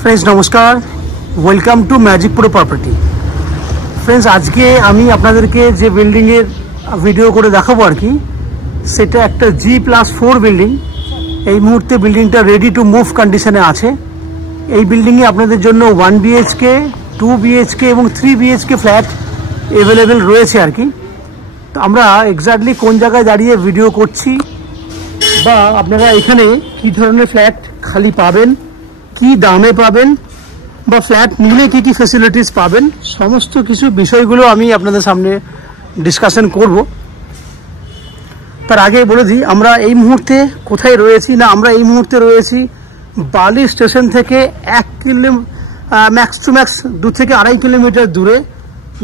Friends नमस्कार, welcome to magic pro property. Friends आज के आमी आपनादेरके जे बिल्डिंगेर भिडियो करे देखाबो आर कि सेटा एकटा G+4 बिल्डिंग। এই মুহূর্তে বিল্ডিংটা রেডি টু মুভ কন্ডিশনে আছে। এই বিল্ডিংয়ে আপনাদের জন্য 1 BHK, 2 BHK এবং 3 BHK ফ্ল্যাট अवेलेबल রয়েছে আর কি। তো আমরা এক্স্যাক্টলি কোন জায়গায় দাঁড়িয়ে ভিডিও করছি বা আপনারা এখানে কি ধরনের ফ্ল্যাট খালি পাবেন, কি দামে পাবেন বা ফ্ল্যাট নিলে কি কি ফ্যাসিলিটিস পাবেন, সমস্ত কিছু বিষয়গুলো আমি আপনাদের সামনে ডিসকাশন করব। তার আগে বলে দিই আমরা এই মুহূর্তে কোথায় রয়েছি। না, আমরা এই মুহূর্তে রয়েছি বালি স্টেশন থেকে 1 কিলোমিটার ম্যাক্স টু ম্যাক্স 2 থেকে 2.5 কিলোমিটার দূরে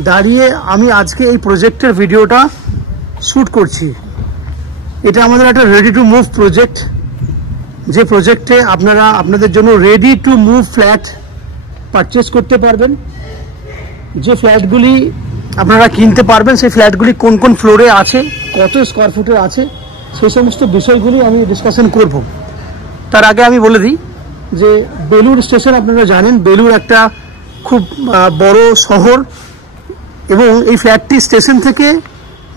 দাঁড়িয়ে আমি আজকে এই প্রজেক্টের ভিডিওটা শ্যুট করছি। এটা আমাদের একটা রেডি টু মুভ প্রজেক্ট, যে প্রজেক্টে আপনারা আপনাদের জন্য ready to move flat purchase করতে পারবেন। যে ফ্ল্যাটগুলি আপনারা কিনতে পারবেন সেই ফ্ল্যাটগুলি কোন কোন ফ্লোরে আছে, কত স্কোয়ার ফুটের আছে, সেই সমস্ত বিষয়গুলি আমি ডিসকাশন করব। তার আগে আমি বলে দিই যে বেলুড় স্টেশন আপনারা জানেন, বেলুড় একটা খুব বড় শহর এবং এই ফ্ল্যাটটি স্টেশন থেকে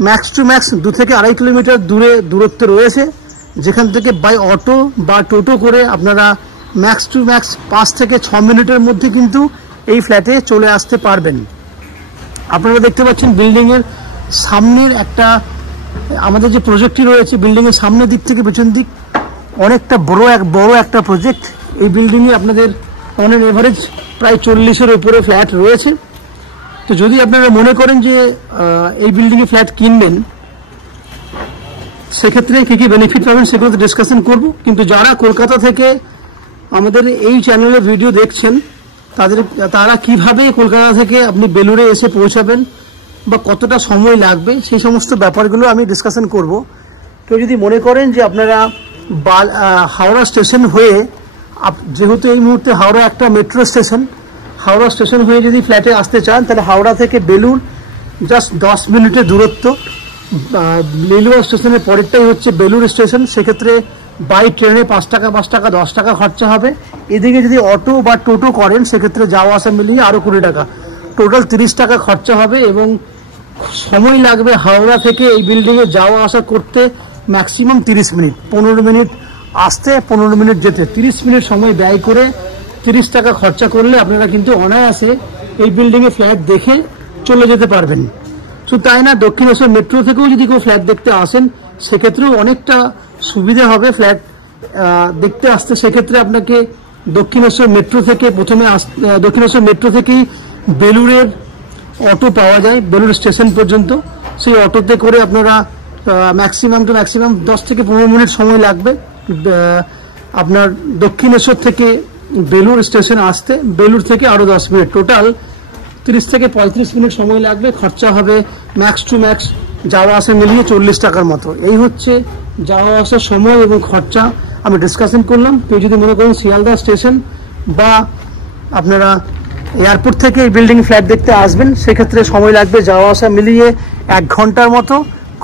ম্যাক্স টু ম্যাক্স 2 থেকে 2.5 কিলোমিটার দূরত্বে রয়েছে, যেখান থেকে বাই অটো বা টোটো করে আপনারা ম্যাক্স টু ম্যাক্স 5 থেকে 6 মিনিটের মধ্যে কিন্তু এই ফ্ল্যাটে চলে আসতে পারবেন। আপনারা দেখতে পাচ্ছেন বিল্ডিংয়ের সামনের একটা আমাদের যে প্রজেক্টটি রয়েছে, বিল্ডিংয়ের সামনের দিক থেকে পেছন দিক অনেকটা বড় একটা প্রজেক্ট। এই বিল্ডিংয়ে আপনাদের অন অ্যান এভারেজ প্রায় 40-এর উপরে ফ্ল্যাট রয়েছে। তো যদি আপনারা মনে করেন যে এই বিল্ডিংয়ে ফ্ল্যাট কিনবেন, সেক্ষেত্রে কী কী বেনিফিট পাবেন সেগুলো তো ডিসকাশন করব। কিন্তু যারা কলকাতা থেকে আমাদের এই চ্যানেলের ভিডিও দেখছেন তারা কিভাবে কলকাতা থেকে আপনি বেলুড়ে এসে পৌঁছাবেন বা কতটা সময় লাগবে সেই সমস্ত ব্যাপারগুলো আমি ডিসকাশন করব। কেউ যদি মনে করেন যে আপনারা হাওড়া স্টেশন হয়ে, যেহেতু এই মুহূর্তে হাওড়া একটা মেট্রো স্টেশন, হাওড়া স্টেশন হয়ে যদি ফ্ল্যাটে আসতে চান তাহলে হাওড়া থেকে বেলুড় জাস্ট 10 মিনিটের দূরত্ব। লিলুয়া স্টেশনের পরেরটাই হচ্ছে বেলুড় স্টেশন। সেক্ষেত্রে বাই ট্রেনে 5 টাকা 10 টাকা খরচা হবে। এদিকে যদি অটো বা টোটো করেন সেক্ষেত্রে যাওয়া আসা মিলিয়ে আরও 20 টাকা, টোটাল 30 টাকা খরচা হবে এবং সময় লাগবে হাওড়া থেকে এই বিল্ডিংয়ে যাওয়া আসা করতে ম্যাক্সিমাম 30 মিনিট। 15 মিনিট আসতে, 15 মিনিট যেতে, 30 মিনিট সময় ব্যয় করে 30 টাকা খরচা করলে আপনারা কিন্তু অনায়াসে এই বিল্ডিংয়ে ফ্ল্যাট দেখে চলে যেতে পারবেন। শুধু তাই না, দক্ষিণেশ্বর মেট্রো থেকেও যদি কেউ ফ্ল্যাট দেখতে আসেন সেক্ষেত্রেও অনেকটা সুবিধা হবে ফ্ল্যাট দেখতে আসতে। সেক্ষেত্রে আপনাকে দক্ষিণেশ্বর মেট্রো থেকে দক্ষিণেশ্বর মেট্রো থেকেই বেলুড়ের অটো পাওয়া যায় বেলুড় স্টেশন পর্যন্ত। সেই অটোতে করে আপনারা ম্যাক্সিমাম 10 থেকে 15 মিনিট সময় লাগবে আপনার দক্ষিণেশ্বর থেকে বেলুড় স্টেশন আসতে। বেলুড় থেকে আরও 10 মিনিট, টোটাল 30 থেকে 35 মিনিট সময় লাগবে। খরচা হবে ম্যাক্স টু ম্যাক্স যাওয়া আসা মিলিয়ে 40 টাকার মতো। এই হচ্ছে যাওয়া আসার সময় এবং খরচা আমি ডিসকাশন করলাম। কেউ যদি মনে করেন শিয়ালদা স্টেশন বা আপনারা এয়ারপোর্ট থেকে এই বিল্ডিং ফ্ল্যাট দেখতে আসবেন, সেক্ষেত্রে সময় লাগবে যাওয়া আসা মিলিয়ে 1 ঘন্টার মতো,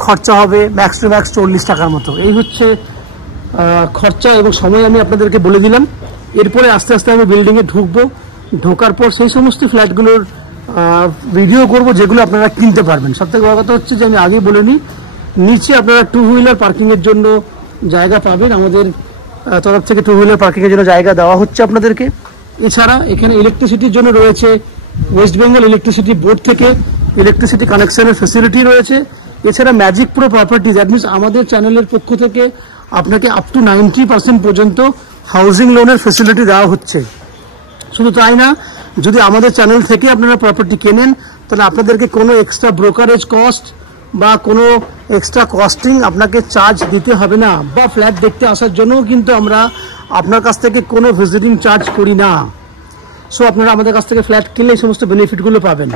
খরচা হবে ম্যাক্স টু ম্যাক্স 40 টাকার মতো। এই হচ্ছে খরচা এবং সময় আমি আপনাদেরকে বলে দিলাম। এরপরে আস্তে আস্তে আমি বিল্ডিংয়ে ঢুকবো, ঢোকার পর সেই সমস্ত ফ্ল্যাটগুলোর ভিডিও করব যেগুলো আপনারা কিনতে পারবেন। সবথেকে বড় কথা হচ্ছে যে আমি আগেই বলে নিই, নিচে আপনারা 2 হুইলার পার্কিংয়ের জন্য জায়গা পাবেন। আমাদের তরফ থেকে 2 হুইলার পার্কিংয়ের জন্য জায়গা দেওয়া হচ্ছে আপনাদেরকে। এছাড়া এখানে ইলেকট্রিসিটির জন্য রয়েছে ওয়েস্ট বেঙ্গল ইলেকট্রিসিটি বোর্ড থেকে ইলেকট্রিসিটি কানেকশনের ফেসিলিটি রয়েছে। এছাড়া magic pro property, that means আমাদের চ্যানেলের পক্ষ থেকে আপনাকে আপ টু 90% পর্যন্ত হাউজিং লোনের ফেসিলিটি দেওয়া হচ্ছে। শুধু তাই না, যদি আমাদের চ্যানেল থেকে আপনারা প্রপার্টি কেনেন তাহলে আপনাদেরকে কোনো এক্সট্রা ব্রোকারেজ কস্ট বা কোনো এক্সট্রা কস্টিং আপনাকে চার্জ দিতে হবে না, বা ফ্ল্যাট দেখতে আসার জন্যও কিন্তু আমরা আপনার কাছ থেকে কোনো ভিজিটিং চার্জ করি না। সো আপনারা আমাদের কাছ থেকে ফ্ল্যাট কিনলে এই সমস্ত বেনিফিটগুলো পাবেন।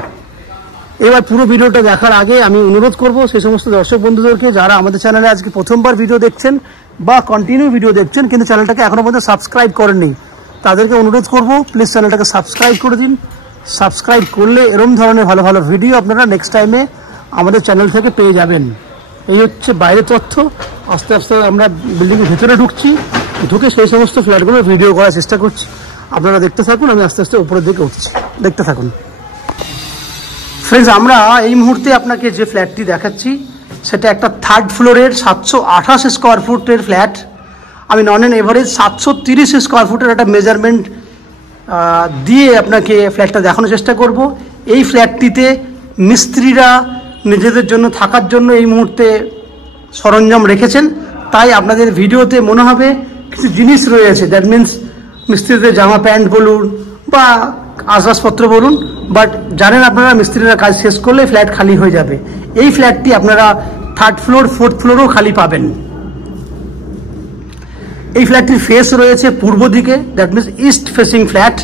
এবার পুরো ভিডিওটা দেখার আগে আমি অনুরোধ করব সেই সমস্ত দর্শক বন্ধুদেরকে যারা আমাদের চ্যানেলে আজকে প্রথমবার ভিডিও দেখছেন বা কন্টিনিউ ভিডিও দেখছেন কিন্তু চ্যানেলটাকে এখনও পর্যন্ত সাবস্ক্রাইব করেননি, তাদেরকে অনুরোধ করব প্লিজ চ্যানেলটাকে সাবস্ক্রাইব করে দিন। সাবস্ক্রাইব করলে এরকম ধরনের ভালো ভালো ভিডিও আপনারা নেক্সট টাইমে আমাদের চ্যানেল থেকে পেয়ে যাবেন। এই হচ্ছে বাইরের তথ্য। আস্তে আস্তে আমরা বিল্ডিংয়ের ভেতরে ঢুকছি, ঢুকে সেই সমস্ত ফ্ল্যাটগুলোর ভিডিও করার চেষ্টা করছি। আপনারা দেখতে থাকুন, আমি আস্তে আস্তে উপরের দিকে উঠছি, দেখতে থাকুন। ফ্রেন্ডস, আমরা এই মুহূর্তে আপনাকে যে ফ্ল্যাটটি দেখাচ্ছি সেটা একটা 3rd ফ্লোরের 728 স্কোয়ার ফুটের ফ্ল্যাট। আমি নন অ্যান্ড এভারেজ 730 স্কোয়ার ফুটের একটা মেজারমেন্ট দিয়ে আপনাকে ফ্ল্যাটটা দেখানোর চেষ্টা করব। এই ফ্ল্যাটটিতে মিস্ত্রিরা নিজেদের জন্য থাকার জন্য এই মুহূর্তে সরঞ্জাম রেখেছেন, তাই আপনাদের ভিডিওতে মনে হবে কিছু জিনিস রয়েছে, দ্যাট মিন্স মিস্ত্রিদের জামা প্যান্ট বলুন বা আসবাবপত্র বলুন, বাট জানেন আপনারা মিস্ত্রিরা কাজ শেষ করলে ফ্ল্যাট খালি হয়ে যাবে। এই ফ্ল্যাটটি আপনারা 3rd ফ্লোর 4th ফ্লোরও খালি পাবেন। এই ফ্ল্যাটটির ফেস রয়েছে পূর্ব দিকে, that means east facing flat.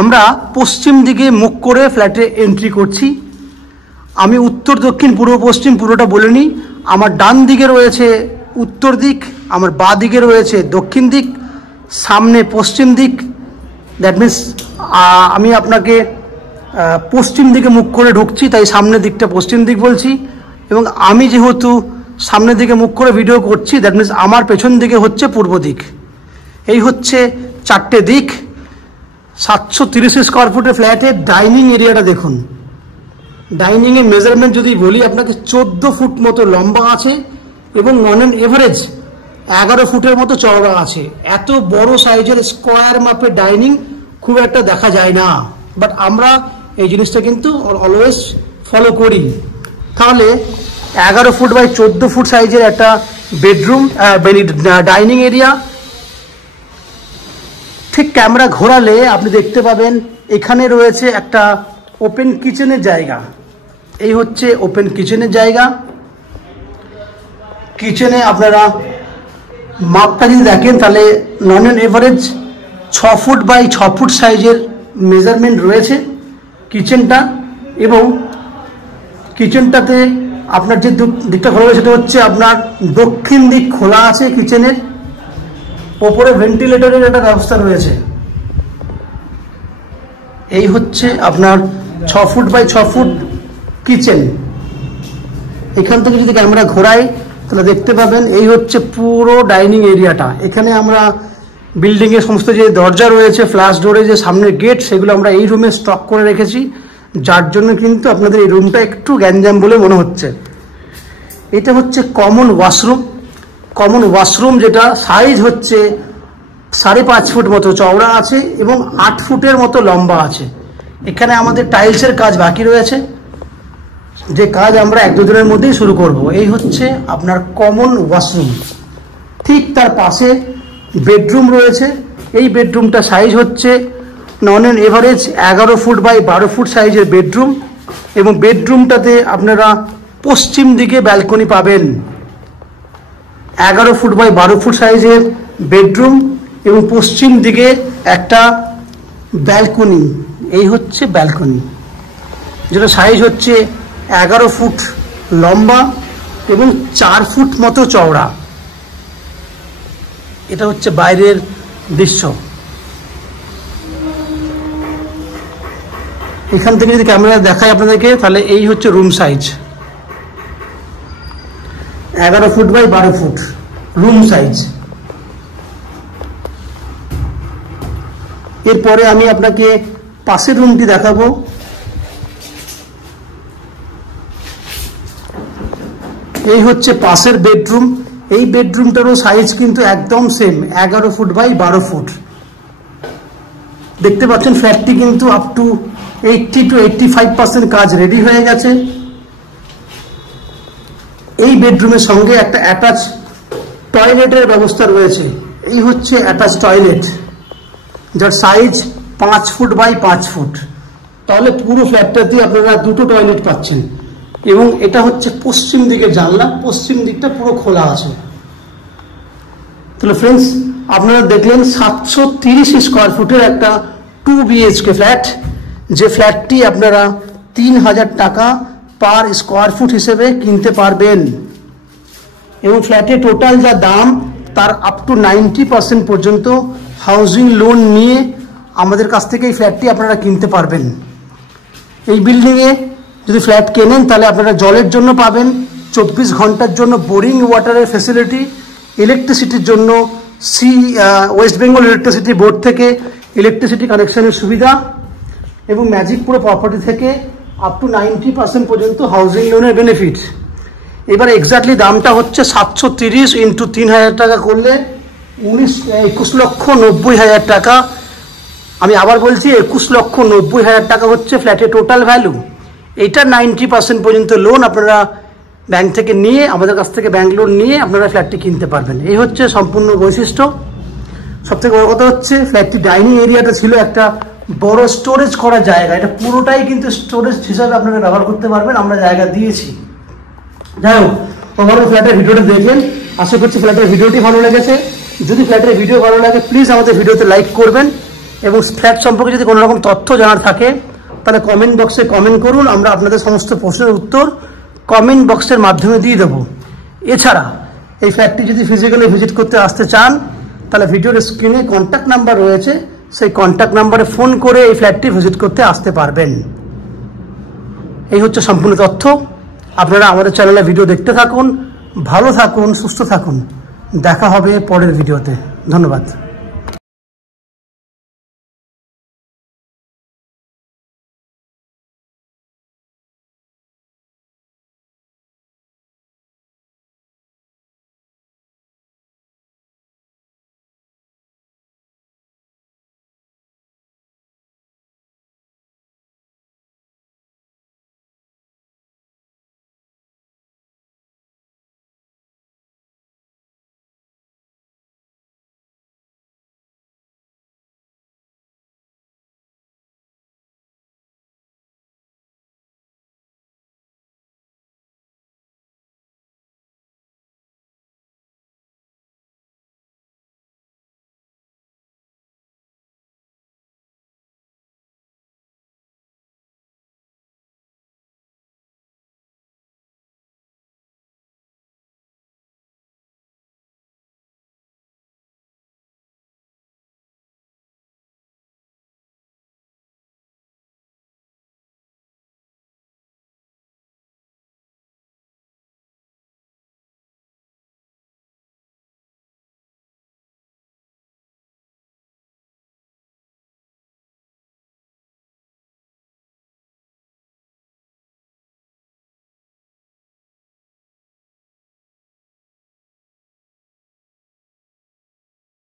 আমরা পশ্চিম দিকে মুখ করে ফ্ল্যাটে এন্ট্রি করছি। আমি উত্তর দক্ষিণ পূর্ব পশ্চিম পুরোটা বলিনি। আমার ডান দিকে রয়েছে উত্তর দিক, আমার বাঁ দিকে রয়েছে দক্ষিণ দিক, সামনে পশ্চিম দিক, দ্যাট মিন্স আমি আপনাকে পশ্চিম দিকে মুখ করে ঢুকছি, তাই সামনের দিকটা পশ্চিম দিক বলছি। এবং আমি যেহেতু সামনের দিকে মুখ করে ভিডিও করছি, দ্যাট মিন্স আমার পেছন দিকে হচ্ছে পূর্ব দিক। এই হচ্ছে 4টে দিক। 730 স্কোয়ার ফুটের ফ্ল্যাটের ডাইনিং এরিয়াটা দেখুন। ডাইনিংয়ের মেজারমেন্ট যদি বলি আপনাকে 14 ফুট মতো লম্বা আছে এবং নন অ্যান্ড এভারেজ 11 ফুটের মতো চওড়া আছে। এত বড় সাইজের স্কোয়ার মাপের ডাইনিং খুব একটা দেখা যায় না, বাট আমরা এই জিনিসটা কিন্তু অলওয়েজ ফলো করি। তাহলে 11 ফুট বাই 14 ফুট সাইজের একটা বেডরুম ডাইনিং এরিয়া। ঠিক ক্যামেরা ঘোরালে আপনি দেখতে পাবেন এখানে রয়েছে একটা ওপেন কিচেনের জায়গা। এই হচ্ছে ওপেন কিচেনের জায়গা। কিচেনে আপনারা মাপটা যদি দেখেন তাহলে on an average 6 foot by 6 foot সাইজের মেজারমেন্ট রয়েছে কিচেনটা। এবং কিচেনটাতে আপনার যে দিকটা খোলা রয়েছে সেটা হচ্ছে আপনার দক্ষিণ দিক খোলা আছে কিচেনের। ওপরে ভেন্টিলেটরের একটা ব্যবস্থা রয়েছে। এই হচ্ছে আপনার 6 ফুট বাই 6 ফুট কিচেন। এখান থেকে যদি ক্যামেরা ঘোরাই তাহলে দেখতে পাবেন এই হচ্ছে পুরো ডাইনিং এরিয়াটা। এখানে আমরা বিল্ডিংয়ের সমস্ত যে দরজা রয়েছে, ফ্ল্যাশ ডোরে যে সামনের গেট, সেগুলো আমরা এই রুমে স্টক করে রেখেছি, যার জন্য কিন্তু আপনাদের এই রুমটা একটু গ্যাঞ্জাম বলে মনে হচ্ছে। এটা হচ্ছে কমন ওয়াশরুম। কমন ওয়াশরুম যেটা সাইজ হচ্ছে 5.5 ফুট মতো চওড়া আছে এবং 8 ফুটের মতো লম্বা আছে। এখানে আমাদের টাইলসের কাজ বাকি রয়েছে, যে কাজ আমরা 1-2 দিনের মধ্যেই শুরু করব। এই হচ্ছে আপনার কমন ওয়াশরুম। ঠিক তার পাশে বেডরুম রয়েছে। এই বেডরুমটা সাইজ হচ্ছে on an average 11 foot by 12 foot সাইজের বেডরুম। এবং বেডরুমটাতে আপনারা পশ্চিম দিকে ব্যালকনি পাবেন। 11 ফুট বাই 12 ফুট সাইজের বেডরুম এবং পশ্চিম দিকে একটা ব্যালকনি। এই হচ্ছে ব্যালকনি, যেটা সাইজ হচ্ছে 11 ফুট লম্বা এবং 4 ফুট মতো চওড়া। এটা হচ্ছে বাইরের দৃশ্য। এখান থেকে যদি ক্যামেরা দেখায় আপনাদেরকে তাহলে এই হচ্ছে room size, 11 foot by 12 feet room size. এরপরে আমি আপনাকে পাশের রুমটি দেখাবো। এই হচ্ছে পাশের বেডরুম। এই বেডরুমটারও সাইজ কিন্তু একদম সেম, 11 ফুট বাই 12 ফুট। দেখতে পাচ্ছেন ফ্ল্যাটটি কিন্তু আপ টু 80 to 85% কাজ রেডি হয়ে গেছে। এই বেডরুমের সঙ্গে একটা অ্যাটাচ টয়লেটের ব্যবস্থা রয়েছে। এই হচ্ছে অ্যাটাচ টয়লেট, যার সাইজ 5 ফুট বাই 5 ফুট। তাহলে পুরো ফ্ল্যাটটাতে আপনারা 2টো টয়লেট পাচ্ছেন। এবং এটা হচ্ছে পশ্চিম দিকের জানলা, পশ্চিম দিকটা পুরো খোলা আছে। তাহলে ফ্রেন্ডস, আপনারা দেখলেন 730 স্কোয়ার ফুটের একটা 2 BHK ফ্ল্যাট, যে ফ্ল্যাটটি আপনারা 3000 টাকা পার স্কোয়ার ফুট হিসেবে কিনতে পারবেন। এবং ফ্ল্যাটে টোটাল যা দাম তার আপ টু 90% পর্যন্ত হাউজিং লোন নিয়ে আমাদের কাছ থেকে এই ফ্ল্যাটটি আপনারা কিনতে পারবেন। এই বিল্ডিংয়ে যদি ফ্ল্যাট কেনেন তাহলে আপনারা জলের জন্য পাবেন 24 ঘন্টার জন্য বোরিং ওয়াটারের ফেসিলিটি। ইলেকট্রিসিটির জন্য ওয়েস্ট বেঙ্গল ইলেকট্রিসিটি বোর্ড থেকে ইলেকট্রিসিটি কানেকশনের সুবিধা এবং ম্যাজিক পুরো প্রপার্টি থেকে আপ টু 90% পর্যন্ত হাউজিং লোনের বেনিফিট। এবার এক্স্যাক্টলি দামটা হচ্ছে 730 ইন্টু 3000 টাকা করলে 21,90,000 টাকা। আমি আবার বলছি 21,90,000 টাকা হচ্ছে ফ্ল্যাটের টোটাল ভ্যালু। এইটা 90% পর্যন্ত লোন আপনারা ব্যাংক থেকে নিয়ে, আমাদের কাছ থেকে ব্যাংক লোন নিয়ে আপনারা ফ্ল্যাটটি কিনতে পারবেন। এই হচ্ছে সম্পূর্ণ বৈশিষ্ট্য। সবথেকে বড় কথা হচ্ছে ফ্ল্যাটটি ডাইনিং এরিয়াটা ছিল একটা বড় স্টোরেজ করা জায়গা, এটা পুরোটাই কিন্তু স্টোরেজ হিসাবে আপনারা ব্যবহার করতে পারবেন, আমরা জায়গা দিয়েছি। যাই হোক, ওভারঅল ফ্ল্যাটের ভিডিওটা দেখলেন, আশা করছি ফ্ল্যাটের ভিডিওটি ভালো লেগেছে। যদি ফ্ল্যাটের ভিডিও ভালো লাগে প্লিজ আমাদের ভিডিওতে লাইক করবেন, এবং ফ্ল্যাট সম্পর্কে যদি কোনো রকম তথ্য জানার থাকে তাহলে কমেন্ট বক্সে কমেন্ট করুন, আমরা আপনাদের সমস্ত প্রশ্নের উত্তর কমেন্ট বক্সের মাধ্যমে দিয়ে দেবো। এছাড়া এই ফ্ল্যাটটি যদি ফিজিক্যালি ভিজিট করতে আসতে চান তাহলে ভিডিওর স্ক্রিনে কন্ট্যাক্ট নাম্বার রয়েছে, সেই কন্ট্যাক্ট নাম্বারে ফোন করে এই ফ্ল্যাটটি ভিজিট করতে আসতে পারবেন। এই হচ্ছে সম্পূর্ণ তথ্য। আপনারা আমাদের চ্যানেলে ভিডিও দেখতে থাকুন, ভালো থাকুন, সুস্থ থাকুন। দেখা হবে পরের ভিডিওতে। ধন্যবাদ।